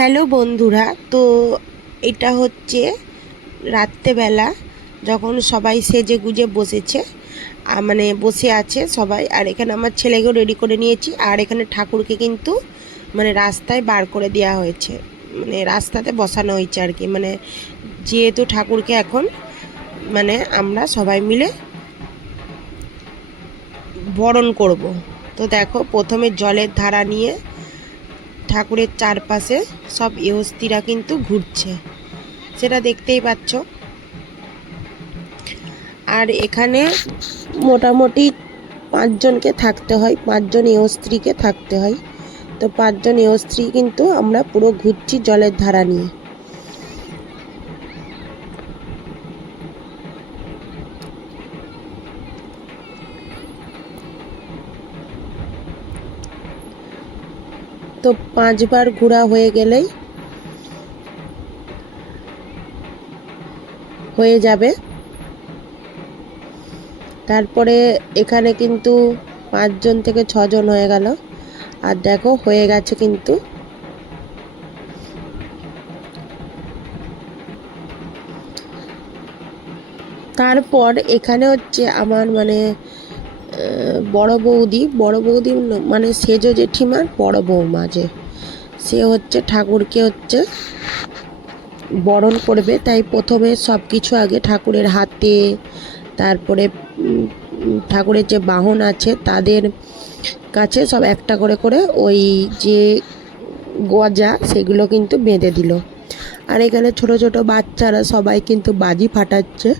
Hello বন্ধুরা, তো এটা হচ্ছে রাত্রেবেলা যখন সবাই সেজে গুজে বসেছে মানে বসে আছে সবাই, আর এখানে আমার ছেলেকেও রেডি করে নিয়েছি, আর এখানে ঠাকুরকে কিন্তু মানে রাস্তায় বার করে দেওয়া হয়েছে মানে রাস্তাতে বসানো হয়েছে আর কি মানে যেহেতু ঠাকুরকে এখন মানে আমরা সবাই মিলে বরণ করব। তো দেখো, প্রথমে জলের ধারা নিয়ে ঠাকুরের চারপাশে সব ইহস্থিরা কিন্তু ঘুরছে। সেটা দেখতেই পাচ্ছ। আর এখানে মোটামুটি পাঁচজনকে থাকতে হয়, পাঁচজন ইহস্ত্রীকে থাকতে হয়। তো পাঁচজন ইহস্ত্রী কিন্তু আমরা পুরো ঘুরছি জলের ধারা নিয়ে। তো পাঁচবার ঘোরা হয়ে গেলেই হয়ে যাবে। তারপরে এখানে কিন্তু পাঁচজন থেকে ছজন হয়ে গেল। আর দেখো, হয়ে গেছে কিন্তু। তারপর এখানে হচ্ছে আমার মানে বড় বৌদি বড় বৌদি মানে সেজ জেঠিমার বড় বৌমা যে। সে হচ্ছে ঠাকুরকে হচ্ছে বরণ করবে। তাই প্রথমে সব কিছু আগে ঠাকুরের হাতে, তারপরে ঠাকুরের যে বাহন আছে, তাদের কাছে সব একটা করে করে ওই যে গজা, সেগুলো কিন্তু বেঁধে দিল। আর এখানে ছোট ছোট বাচ্চারা সবাই কিন্তু বাজি ফাটাচ্ছে।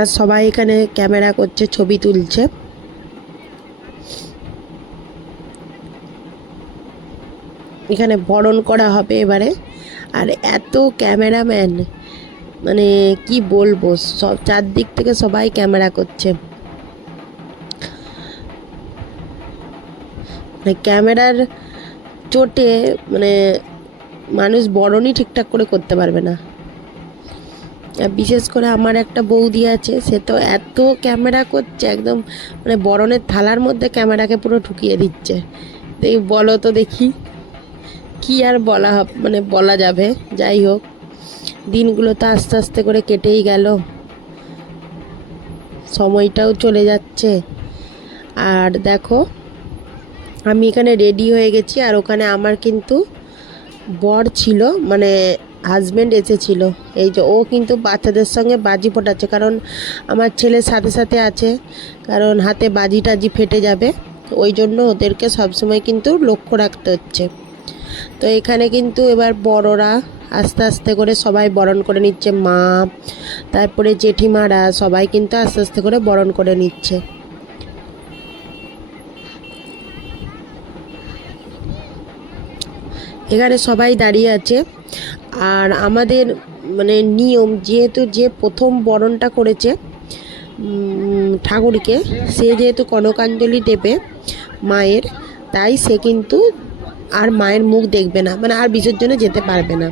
আর সবাই এখানে ক্যামেরা করছে, ছবি তুলছে। এখানে বরণ করা হবে এবারে। আর এত ক্যামেরাম্যান মানে কি বলব, সব চারদিক থেকে সবাই ক্যামেরা করছে। মানে ক্যামেরার চোটে মানে মানুষ বরণই ঠিকঠাক করে করতে পারবে না। বিশেষ করে আমার একটা বৌদি আছে, সে তো এত ক্যামেরা করছে একদম মানে বরণের থালার মধ্যে ক্যামেরাকে পুরো ঢুকিয়ে দিচ্ছে। এই বলো তো দেখি, কি আর বলা মানে বলা যাবে, যাই হোক। দিনগুলো তো আস্তে আস্তে করে কেটেই গেল। সময়টাও চলে যাচ্ছে। আর দেখো, আমি এখানে রেডি হয়ে গেছি, আর ওখানে আমার কিন্তু বর ছিল মানে হাজব্যান্ড এসেছিল। এই যে ও কিন্তু বাচ্চাদের সঙ্গে বাজি ফোটাচ্ছে, কারণ আমার ছেলের সাথে সাথে আছে, কারণ হাতে বাজি টাজি ফেটে যাবে, ওই জন্য ওদেরকে সবসময় কিন্তু লক্ষ্য রাখতে হচ্ছে। তো এখানে কিন্তু এবার বড়রা আস্তে আস্তে করে সবাই বরণ করে নিচ্ছে, মা, তারপরে জেঠিমারা সবাই কিন্তু আস্তে আস্তে করে বরণ করে নিচ্ছে। এখানে সবাই দাঁড়িয়ে আছে। আর আমাদের মানে নিয়ম যেহেতু যে প্রথম বরণটা করেছে ঠাকুরকে, সে যেহেতু কনকাঞ্জলি দেবে মায়ের, তাই সে কিন্তু আর মায়ের মুখ দেখবে না মানে আর বিসর্জনে যেতে পারবে না।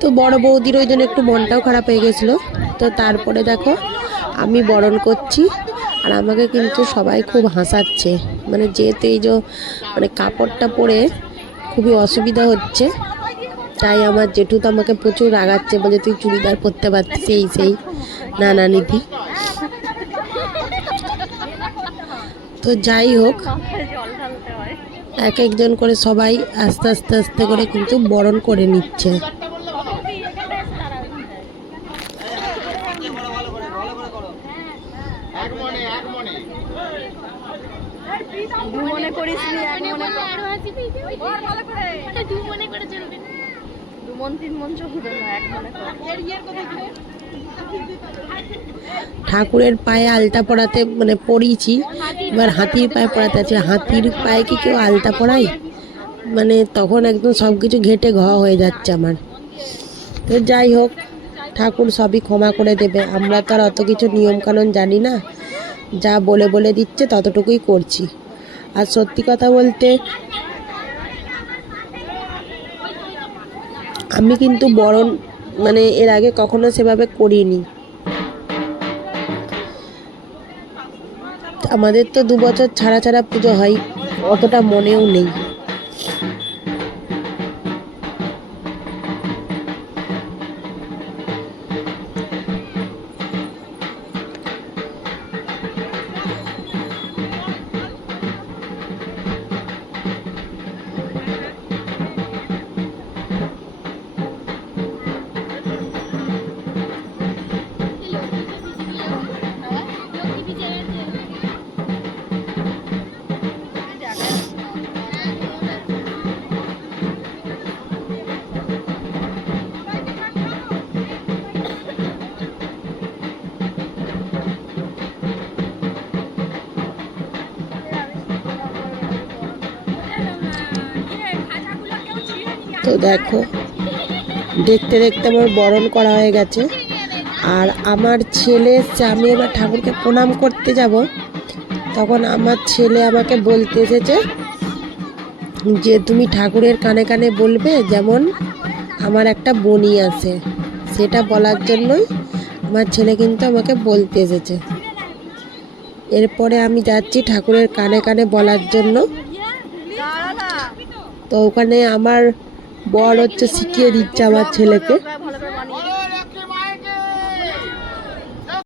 তো বড় বৌদির ওই জন্য একটু মনটাও খারাপ হয়ে গেছিল। তো তারপরে দেখো, আমি বরণ করছি আর আমাকে কিন্তু সবাই খুব হাসাচ্ছে। মানে যেহেতু এই যে মানে কাপড়টা পরে খুবই অসুবিধা হচ্ছে তাই আমার জেঠু তো আমাকে প্রচুর রাগাচ্ছে বলে তুই চুড়িদার পরতে পারছিস এই সেই। নানা নিধি। তো যাই হোক এক একজন করে সবাই আস্তে আস্তে আস্তে করে কিন্তু বরণ করে নিচ্ছে। মনে করিস মনে কর। ঠাকুরের পায়ে আলতা পড়াতে মানে পরিয়েছি এবার হাতির পায়ে পড়াতে আছে। হাতির পায়ে কি কেউ আলতা পরায়? মানে তখন একদম সব কিছু ঘেটে ঘ হয়ে যাচ্ছে আমার। তো যাই হোক, ঠাকুর সবই ক্ষমা করে দেবে। আমরা তো আর অত কিছু নিয়মকানুন জানি না। যা বলে বলে দিচ্ছে, ততটুকুই করছি। আর সত্যি কথা বলতে আমি কিন্তু বরণ মানে এর আগে কখনো সেভাবে করিনি। আমাদের তো দু বছর ছাড়া ছাড়া পুজো হয়, অতটা মনেও নেই। তো দেখো, দেখতে দেখতে আমার বরণ করা হয়ে গেছে। আর আমার ছেলে আমি এবার ঠাকুরকে প্রণাম করতে যাব। তখন আমার ছেলে আমাকে বলতে এসেছে যে, তুমি ঠাকুরের কানে কানে বলবে যেমন আমার একটা বনি আছে। সেটা বলার জন্যই আমার ছেলে কিন্তু আমাকে বলতে এসেছে। এরপরে আমি যাচ্ছি ঠাকুরের কানে কানে বলার জন্য। তো ওখানে আমার বর হচ্ছে শিখিয়ে দিচ্ছে আমার ছেলেকে।